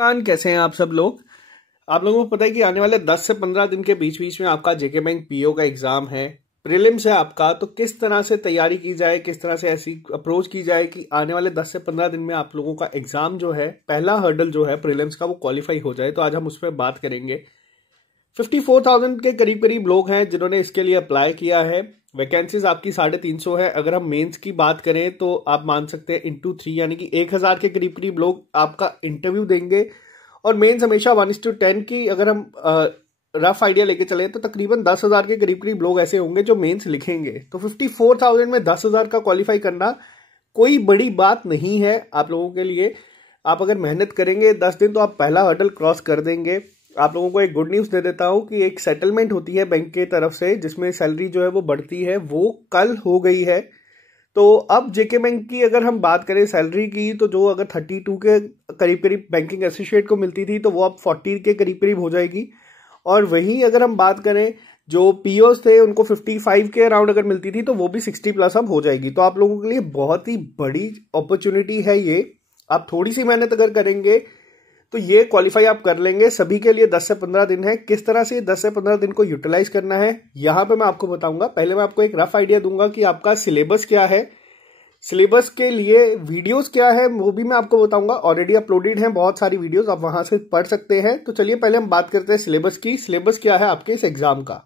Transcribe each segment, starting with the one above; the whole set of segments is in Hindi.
कैसे हैं आप सब लोग। आप लोगों को पता है कि आने वाले 10 से 15 दिन के बीच बीच में आपका जेके बैंक पीओ का एग्जाम है, प्रीलिम्स है आपका। तो किस तरह से तैयारी की जाए, किस तरह से ऐसी अप्रोच की जाए कि आने वाले 10 से 15 दिन में आप लोगों का एग्जाम जो है, पहला हर्डल जो है प्रीलिम्स का, वो क्वालिफाई हो जाए। तो आज हम उस पर बात करेंगे। 54,000 के करीब करीब लोग हैं जिन्होंने इसके लिए अप्लाई किया है। वैकेंसीज आपकी 350 है। अगर हम मेंस की बात करें तो आप मान सकते हैं इंटू 3 यानी कि 1,000 के करीब करीब लोग आपका इंटरव्यू देंगे। और मेंस हमेशा 1:10 की अगर हम रफ आइडिया लेके चले तो तकरीबन 10,000 के करीब करीब लोग ऐसे होंगे जो मेंस लिखेंगे। तो 54,000 में 10,000 का क्वालिफाई करना कोई बड़ी बात नहीं है आप लोगों के लिए। आप अगर मेहनत करेंगे 10 दिन तो आप पहला हर्डल क्रॉस कर देंगे। आप लोगों को एक गुड न्यूज़ दे देता हूं कि एक सेटलमेंट होती है बैंक के तरफ से जिसमें सैलरी जो है वो बढ़ती है, वो कल हो गई है। तो अब जेके बैंक की अगर हम बात करें सैलरी की, तो जो अगर 32 के करीब करीब बैंकिंग एसोसिएट को मिलती थी तो वो अब 40 के करीब करीब हो जाएगी। और वहीं अगर हम बात करें जो पीओस थे उनको 55 के अराउंड अगर मिलती थी तो वो भी 60 प्लस अब हो जाएगी। तो आप लोगों के लिए बहुत ही बड़ी अपॉर्चुनिटी है ये। आप थोड़ी सी मेहनत अगर करेंगे तो ये क्वालिफाई आप कर लेंगे। सभी के लिए 10 से 15 दिन है। किस तरह से 10 से 15 दिन को यूटिलाइज करना है यहाँ पे मैं आपको बताऊंगा। पहले मैं आपको एक रफ आइडिया दूंगा कि आपका सिलेबस क्या है, सिलेबस के लिए वीडियोस क्या है वो भी मैं आपको बताऊंगा। ऑलरेडी अपलोडेड हैं बहुत सारी वीडियोस, आप वहां से पढ़ सकते हैं। तो चलिए पहले हम बात करते हैं सिलेबस की। सिलेबस क्या है आपके इस एग्जाम का।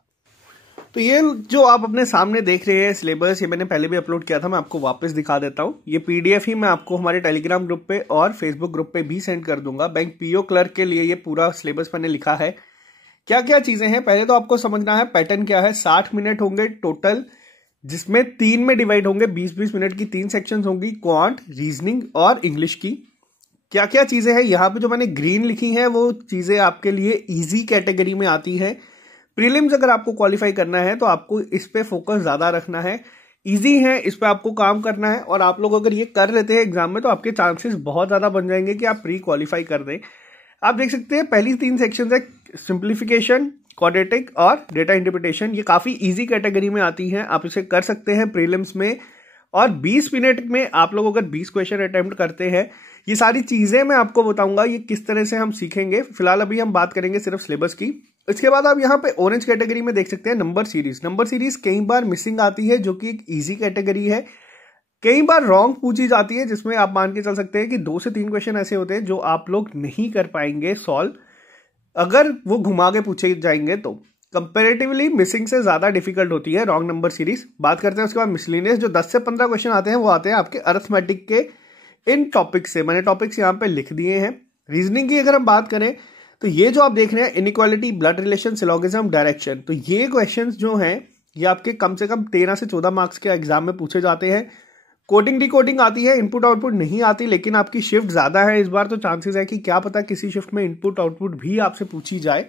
तो ये जो आप अपने सामने देख रहे हैं सिलेबस, ये मैंने पहले भी अपलोड किया था, मैं आपको वापस दिखा देता हूँ। ये पीडीएफ ही मैं आपको हमारे टेलीग्राम ग्रुप पे और फेसबुक ग्रुप पे भी सेंड कर दूंगा। बैंक पीओ क्लर्क के लिए ये पूरा सिलेबस मैंने लिखा है। क्या क्या चीजें हैं पहले तो आपको समझना है। पैटर्न क्या है, 60 मिनट होंगे टोटल, जिसमें 3 में डिवाइड होंगे। 20-20 मिनट की 3 सेक्शन होंगी, क्वांट, रीजनिंग और इंग्लिश की। क्या क्या चीजें हैं यहाँ पे जो मैंने ग्रीन लिखी है वो चीजें आपके लिए ईजी कैटेगरी में आती है। प्रीलिम्स अगर आपको क्वालिफाई करना है तो आपको इस पे फोकस ज्यादा रखना है। इजी है, इस पे आपको काम करना है। और आप लोग अगर ये कर लेते हैं एग्जाम में तो आपके चांसेस बहुत ज्यादा बन जाएंगे कि आप प्री क्वालिफाई कर दें। आप देख सकते हैं पहली 3 सेक्शन है सिंप्लीफिकेशन, क्वाड्रेटिक और डेटा इंटरप्रिटेशन। ये काफी इजी कैटेगरी में आती है, आप इसे कर सकते हैं प्रीलिम्स में। और 20 मिनट में आप लोग अगर 20 क्वेश्चन अटेम्प्ट करते हैं, ये सारी चीजें मैं आपको बताऊंगा ये किस तरह से हम सीखेंगे। फिलहाल अभी हम बात करेंगे सिर्फ सिलेबस की। इसके बाद आप यहाँ पे ऑरेंज कैटेगरी में देख सकते हैं नंबर सीरीज। नंबर सीरीज कई बार मिसिंग आती है जो कि एक इजी कैटेगरी है। कई बार रॉन्ग पूछी जाती है जिसमें आप मान के चल सकते हैं कि 2 से 3 क्वेश्चन ऐसे होते हैं जो आप लोग नहीं कर पाएंगे सॉल्व, अगर वो घुमा के पूछे जाएंगे तो। कंपेरेटिवली मिसिंग से ज्यादा डिफिकल्ट होती है रॉन्ग नंबर सीरीज। बात करते हैं उसके बाद मिसलिनियस। जो 10 से 15 क्वेश्चन आते हैं वो आते हैं आपके अरिथमेटिक के इन टॉपिक से। मैंने टॉपिक्स यहाँ पे लिख दिए हैं। रीजनिंग की अगर हम बात करें तो ये जो आप देख रहे हैं inequality, blood relation, syllogism, direction, तो ये क्वेश्चंस जो हैं ये आपके कम से कम 13 से 14 मार्क्स के एग्जाम में पूछे जाते हैं। कोडिंग डिकोडिंग आती है, इनपुट आउटपुट नहीं आती, लेकिन आपकी शिफ्ट ज्यादा है इस बार तो चांसेस है कि क्या पता किसी शिफ्ट में इनपुट आउटपुट भी आपसे पूछी जाए।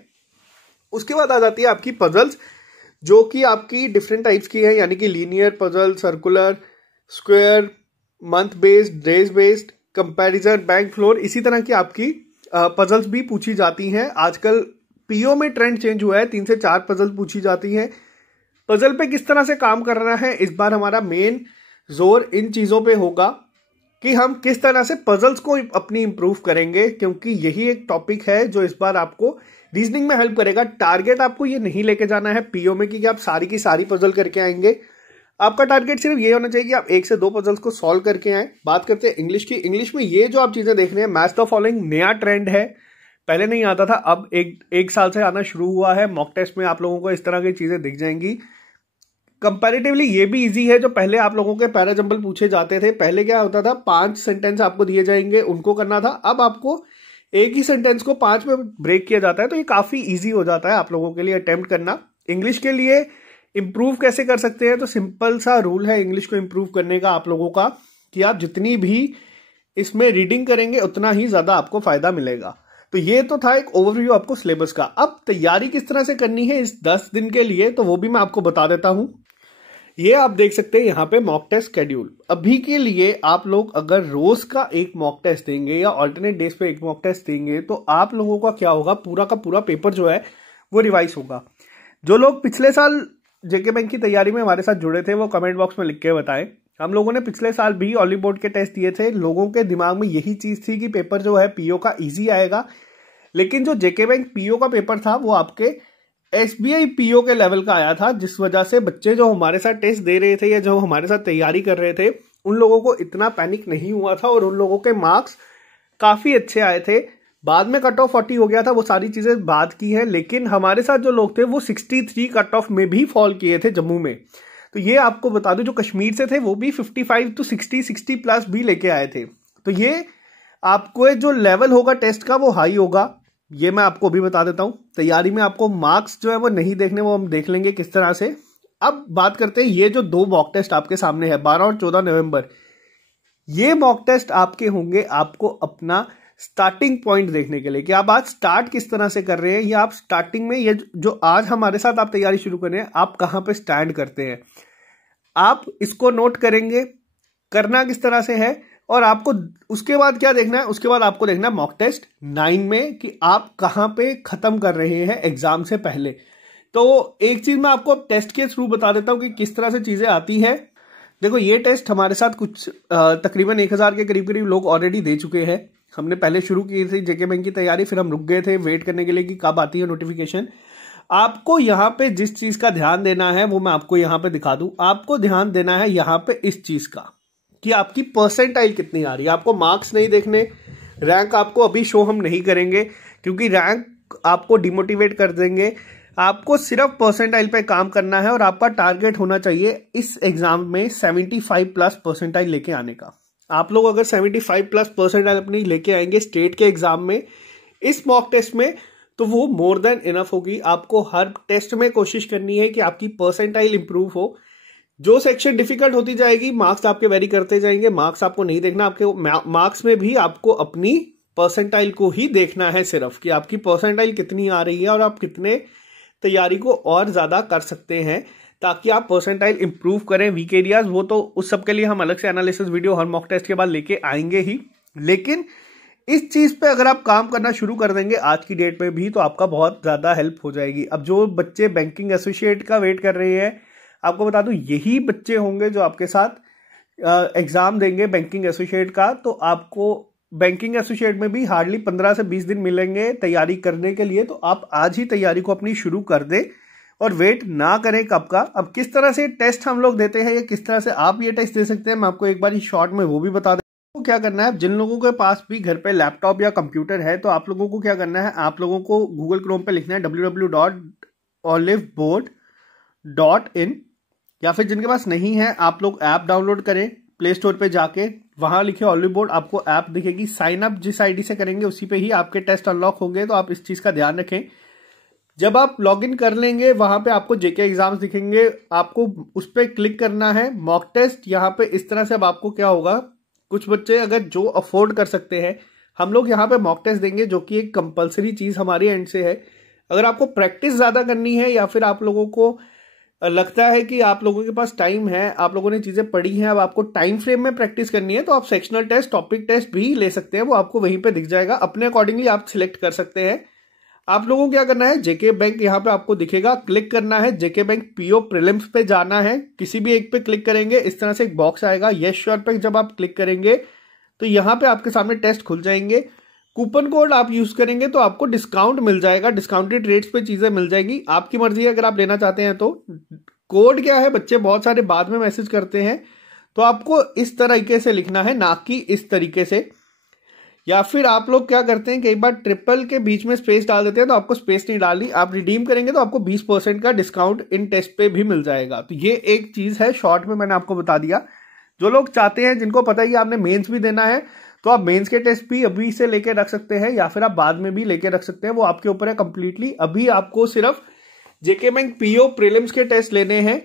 उसके बाद आ जाती है आपकी पजल्स, जो कि आपकी डिफरेंट टाइप्स की है, यानी कि linear puzzle, circular, square, month based, days based, comparison, bank floor, इसी तरह की आपकी पजल्स भी पूछी जाती हैं। आजकल पीओ में ट्रेंड चेंज हुआ है, 3 से 4 पजल पूछी जाती हैं। पजल पे किस तरह से काम करना है, इस बार हमारा मेन जोर इन चीजों पे होगा कि हम किस तरह से पजल्स को अपनी इंप्रूव करेंगे, क्योंकि यही एक टॉपिक है जो इस बार आपको रीजनिंग में हेल्प करेगा। टारगेट आपको ये नहीं लेके जाना है पीओ में कि आप सारी की सारी पजल करके आएंगे। आपका टारगेट सिर्फ ये होना चाहिए कि आप 1 से 2 पजल्स को सॉल्व करके आए। बात करते हैं इंग्लिश की। इंग्लिश में ये जो आप चीजें देख रहे हैं, मैच द फॉलोइंग नया ट्रेंड है, पहले नहीं आता था, अब एक साल से आना शुरू हुआ है। मॉक टेस्ट में आप लोगों को इस तरह की चीजें दिख जाएंगी। कंपैरेटिवली ये भी इजी है। जो पहले आप लोगों के पैराजंबल पूछे जाते थे, पहले क्या होता था 5 सेंटेंस आपको दिए जाएंगे, उनको करना था। अब आपको एक ही सेंटेंस को 5 में ब्रेक किया जाता है, तो ये काफी ईजी हो जाता है आप लोगों के लिए अटेम्प्ट करना। इंग्लिश के लिए इंप्रूव कैसे कर सकते हैं, तो सिंपल सा रूल है इंग्लिश को इंप्रूव करने का आप लोगों का कि आप जितनी भी इसमें रीडिंग करेंगे उतना ही ज्यादा आपको फायदा मिलेगा। तो ये तो था एक ओवरव्यू आपको सिलेबस का। अब तैयारी किस तरह से करनी है इस 10 दिन के लिए, तो वो भी मैं आपको बता देता हूं। ये आप देख सकते हैं यहाँ पे मॉक टेस्ट शेड्यूल। अभी के लिए आप लोग अगर रोज का एक मॉक टेस्ट देंगे या ऑल्टरनेट डेज पे एक मॉक टेस्ट देंगे तो आप लोगों का क्या होगा, पूरा का पूरा पेपर जो है वो रिवाइज होगा। जो लोग पिछले साल जेके बैंक की तैयारी में हमारे साथ जुड़े थे वो कमेंट बॉक्स में लिख के बताएं हम लोगों ने पिछले साल भी ऑली बोर्ड के टेस्ट दिए थे, लोगों के दिमाग में यही चीज थी कि पेपर जो है पीओ का इजी आएगा, लेकिन जो जेके बैंक पीओ का पेपर था वो आपके एसबीआई पीओ के लेवल का आया था, जिस वजह से बच्चे जो हमारे साथ टेस्ट दे रहे थे या जो हमारे साथ तैयारी कर रहे थे उन लोगों को इतना पैनिक नहीं हुआ था और उन लोगों के मार्क्स काफी अच्छे आए थे। बाद में कट ऑफ 40 हो गया था, वो सारी चीजें बात की है, लेकिन हमारे साथ जो लोग थे वो 63 कट ऑफ में भी फॉल किए थे जम्मू में। तो ये आपको बता दूं, जो कश्मीर से थे वो भी 55 to 60 प्लस भी लेके आए थे। तो ये आपको जो लेवल होगा टेस्ट का वो हाई होगा, ये मैं आपको अभी बता देता हूं। तैयारी में आपको मार्क्स जो है वो नहीं देखने, वो हम देख लेंगे किस तरह से। अब बात करते हैं, ये जो 2 मॉक टेस्ट आपके सामने है 12 और 14 नवंबर, ये मॉक टेस्ट आपके होंगे आपको अपना स्टार्टिंग पॉइंट देखने के लिए कि आप आज स्टार्ट किस तरह से कर रहे हैं, या आप स्टार्टिंग में ये जो आज हमारे साथ आप तैयारी शुरू कर रहे हैं आप कहां पे स्टैंड करते हैं। आप इसको नोट करेंगे करना किस तरह से है, और आपको उसके बाद क्या देखना है, उसके बाद आपको देखना है मॉक टेस्ट 9 में कि आप कहां पे खत्म कर रहे हैं एग्जाम से पहले। तो एक चीज मैं आपको टेस्ट के थ्रू बता देता हूं कि किस तरह से चीजें आती है। देखो, ये टेस्ट हमारे साथ कुछ तकरीबन 1000 के करीब करीब लोग ऑलरेडी दे चुके हैं। हमने पहले शुरू की थी जेके बैंक की तैयारी, फिर हम रुक गए थे वेट करने के लिए कि कब आती है नोटिफिकेशन। आपको यहाँ पे जिस चीज का ध्यान देना है वो मैं आपको यहाँ पे दिखा दूं। आपको ध्यान देना है यहाँ पे इस चीज का कि आपकी परसेंटाइल कितनी आ रही है। आपको मार्क्स नहीं देखने, रैंक आपको अभी शो हम नहीं करेंगे क्योंकि रैंक आपको डिमोटिवेट कर देंगे। आपको सिर्फ परसेंटाइल पे काम करना है और आपका टारगेट होना चाहिए इस एग्जाम में 75 प्लस परसेंटाइल लेके आने का। आप लोग अगर 75 प्लस परसेंटाइल अपनी लेके आएंगे स्टेट के एग्जाम में इस मॉक टेस्ट में, तो वो मोर देन इनफ होगी। आपको हर टेस्ट में कोशिश करनी है कि आपकी परसेंटाइल इंप्रूव हो। जो सेक्शन डिफिकल्ट होती जाएगी मार्क्स आपके वेरी करते जाएंगे, मार्क्स आपको नहीं देखना, आपके मार्क्स में भी आपको अपनी परसेंटाइल को ही देखना है सिर्फ कि आपकी परसेंटाइल कितनी आ रही है और आप कितने तैयारी को और ज्यादा कर सकते हैं ताकि आप परसेंटाइल इंप्रूव करें। वीक एरियाज वो तो उस सब के लिए हम अलग से एनालिसिस वीडियो हर मॉक टेस्ट के बाद लेके आएंगे ही, लेकिन इस चीज पे अगर आप काम करना शुरू कर देंगे आज की डेट में भी तो आपका बहुत ज्यादा हेल्प हो जाएगी। अब जो बच्चे बैंकिंग एसोसिएट का वेट कर रहे हैं, आपको बता दूं यही बच्चे होंगे जो आपके साथ एग्जाम देंगे बैंकिंग एसोसिएट का। तो आपको बैंकिंग एसोसिएट में भी हार्डली 15 से 20 दिन मिलेंगे तैयारी करने के लिए, तो आप आज ही तैयारी को अपनी शुरू कर दें और वेट ना करें कब का। अब किस तरह से टेस्ट हम लोग देते हैं या किस तरह से आप ये टेस्ट दे सकते हैं मैं आपको एक बार शॉर्ट में वो भी बता दें। तो क्या करना है, जिन लोगों के पास भी घर पे लैपटॉप या कंप्यूटर है तो आप लोगों को क्या करना है, आप लोगों को गूगल क्रोम पे लिखना है www.oliveboard.in, या फिर जिनके पास नहीं है आप लोग ऐप डाउनलोड करें प्ले स्टोर पे जाके, वहां लिखे ऑलिव बोर्ड, आपको ऐप दिखेगी। साइन अप जिस आईडी से करेंगे उसी पे ही आपके टेस्ट अनलॉक होंगे। तो आप इस चीज का ध्यान रखें। जब आप लॉगिन कर लेंगे वहां पे आपको जेके एग्जाम्स दिखेंगे, आपको उस पर क्लिक करना है मॉक टेस्ट। यहाँ पे इस तरह से अब आपको क्या होगा, कुछ बच्चे अगर जो अफोर्ड कर सकते हैं हम लोग यहाँ पे मॉक टेस्ट देंगे जो कि एक कंपलसरी चीज हमारी एंड से है। अगर आपको प्रैक्टिस ज्यादा करनी है या फिर आप लोगों को लगता है कि आप लोगों के पास टाइम है, आप लोगों ने चीजें पढ़ी हैं, अब आपको टाइम फ्रेम में प्रैक्टिस करनी है, तो आप सेक्शनल टेस्ट टॉपिक टेस्ट भी ले सकते हैं। वो आपको वहीं पे दिख जाएगा, अपने अकॉर्डिंगली आप सिलेक्ट कर सकते हैं। आप लोगों को क्या करना है, जेके बैंक यहाँ पे आपको दिखेगा, क्लिक करना है, जेके बैंक पीओ प्रीलिम्स पे जाना है, किसी भी एक पे क्लिक करेंगे इस तरह से एक बॉक्स आएगा। यस श्योर पे जब आप क्लिक करेंगे तो यहाँ पे आपके सामने टेस्ट खुल जाएंगे। कूपन कोड आप यूज करेंगे तो आपको डिस्काउंट मिल जाएगा, डिस्काउंटेड रेट्स पे चीजें मिल जाएगी। आपकी मर्जी है अगर आप लेना चाहते हैं तो। कोड क्या है, बच्चे बहुत सारे बाद में मैसेज करते हैं, तो आपको इस तरीके से लिखना है, ना कि इस तरीके से। या फिर आप लोग क्या करते हैं, कई बार ट्रिपल के बीच में स्पेस डाल देते हैं, तो आपको स्पेस नहीं डालनी। आप रिडीम करेंगे तो आपको 20% का डिस्काउंट इन टेस्ट पे भी मिल जाएगा। तो ये एक चीज है, शॉर्ट में मैंने आपको बता दिया। जो लोग चाहते हैं, जिनको पता है कि आपने मेंस भी देना है, तो आप मेंस के टेस्ट भी अभी से लेके रख सकते हैं या फिर आप बाद में भी लेके रख सकते हैं, वो आपके ऊपर है कंप्लीटली। अभी आपको सिर्फ जेके बैंक पीओ प्रीलिम्स के टेस्ट लेने हैं।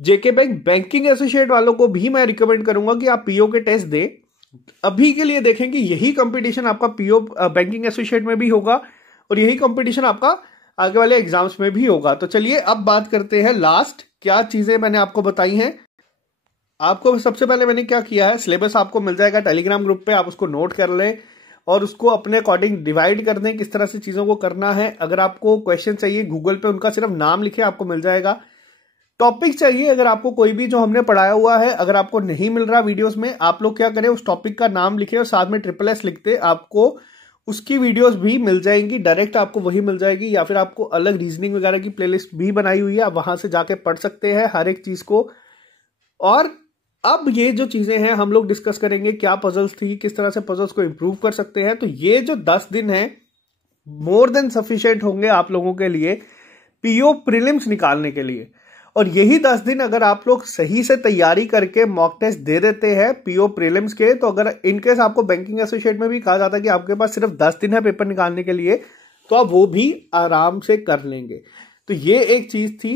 जेके बैंक बैंकिंग एसोसिएट वालों को भी मैं रिकमेंड करूंगा कि आप पीओ के टेस्ट दें। अभी के लिए देखें कि यही कंपटीशन आपका पीओ बैंकिंग एसोसिएट में भी होगा और यही कंपटीशन आपका आगे वाले एग्जाम्स में भी होगा। तो चलिए अब बात करते हैं लास्ट क्या चीजें मैंने आपको बताई हैं। आपको सबसे पहले मैंने क्या किया है, सिलेबस आपको मिल जाएगा टेलीग्राम ग्रुप पे, आप उसको नोट कर लें और उसको अपने अकॉर्डिंग डिवाइड कर दें किस तरह से चीजों को करना है। अगर आपको क्वेश्चन चाहिए गूगल पे उनका सिर्फ नाम लिखे आपको मिल जाएगा। टॉपिक चाहिए अगर आपको कोई भी जो हमने पढ़ाया हुआ है, अगर आपको नहीं मिल रहा वीडियोस में, आप लोग क्या करें, उस टॉपिक का नाम लिखें और साथ में SSS लिखते, आपको उसकी वीडियोस भी मिल जाएंगी, डायरेक्ट आपको वही मिल जाएगी, या फिर आपको अलग रीजनिंग वगैरह की प्लेलिस्ट भी बनाई हुई है, आप वहां से जाके पढ़ सकते हैं हर एक चीज को। और अब ये जो चीजें हैं हम लोग डिस्कस करेंगे, क्या पजल्स थी, किस तरह से पजल्स को इंप्रूव कर सकते हैं। तो ये जो 10 दिन है मोर देन सफिशिएंट होंगे आप लोगों के लिए पीओ प्रीलिम्स निकालने के लिए। और यही 10 दिन अगर आप लोग सही से तैयारी करके मॉक टेस्ट दे देते हैं पीओ प्रीलिम्स के, तो अगर इनकेस आपको बैंकिंग एसोसिएट में भी कहा जाता है कि आपके पास सिर्फ 10 दिन है पेपर निकालने के लिए, तो आप वो भी आराम से कर लेंगे। तो ये एक चीज थी।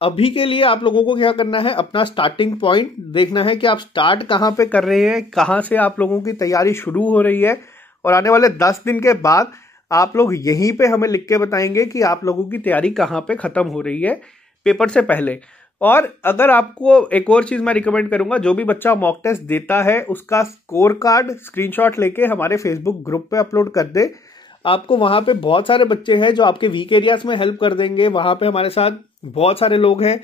अभी के लिए आप लोगों को क्या करना है, अपना स्टार्टिंग पॉइंट देखना है कि आप स्टार्ट कहां पे कर रहे हैं, कहां से आप लोगों की तैयारी शुरू हो रही है। और आने वाले 10 दिन के बाद आप लोग यहीं पे हमें लिख के बताएंगे कि आप लोगों की तैयारी कहां पे खत्म हो रही है पेपर से पहले। और अगर आपको एक और चीज मैं रिकमेंड करूंगा, जो भी बच्चा मॉक टेस्ट देता है उसका स्कोर कार्ड स्क्रीनशॉट लेके हमारे फेसबुक ग्रुप पे अपलोड कर दे। आपको वहां पे बहुत सारे बच्चे हैं जो आपके वीक एरियाज में हेल्प कर देंगे। वहां पे हमारे साथ बहुत सारे लोग हैं।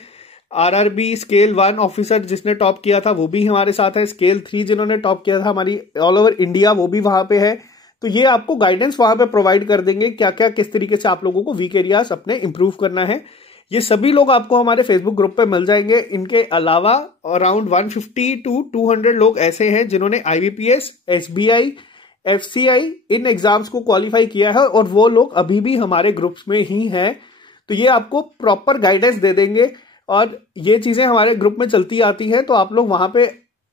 RRB स्केल 1 ऑफिसर जिसने टॉप किया था वो भी हमारे साथ है, स्केल 3 जिन्होंने टॉप किया था हमारी ऑल ओवर इंडिया वो भी वहां पे है। तो ये आपको गाइडेंस वहां पे प्रोवाइड कर देंगे क्या क्या किस तरीके से आप लोगों को वीक एरियाज अपने इंप्रूव करना है। ये सभी लोग आपको हमारे फेसबुक ग्रुप पे मिल जाएंगे। इनके अलावा अराउंड 150 to 200 लोग ऐसे हैं जिन्होंने IBPS, SBI, FCI इन एग्जाम्स को क्वालिफाई किया है और वो लोग अभी भी हमारे ग्रुप्स में ही हैं। तो ये आपको प्रॉपर गाइडेंस दे देंगे और ये चीजें हमारे ग्रुप में चलती आती हैं। तो आप लोग वहां पे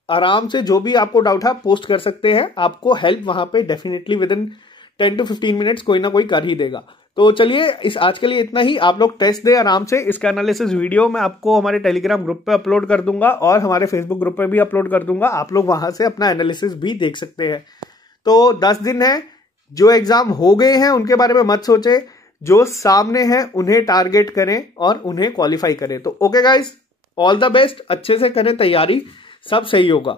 आराम से जो भी आपको डाउट है पोस्ट कर सकते हैं। आपको हेल्प वहां पे definitely with in 10 to 15 minutes कोई ना कोई कर ही देगा। तो चलिए इस आज के लिए इतना ही। आप लोग टेस्ट दें आराम से। इसका एनालिसिस वीडियो मैं आपको हमारे टेलीग्राम ग्रुप पे अपलोड कर दूंगा और हमारे फेसबुक ग्रुप पे भी अपलोड कर दूंगा। आप लोग वहां से अपना एनालिसिस भी देख सकते हैं। तो 10 दिन है, जो एग्जाम हो गए हैं उनके बारे में मत सोचे, जो सामने हैं उन्हें टारगेट करें और उन्हें क्वालिफाई करें। तो okay guys, all the best, अच्छे से करें तैयारी, सब सही होगा।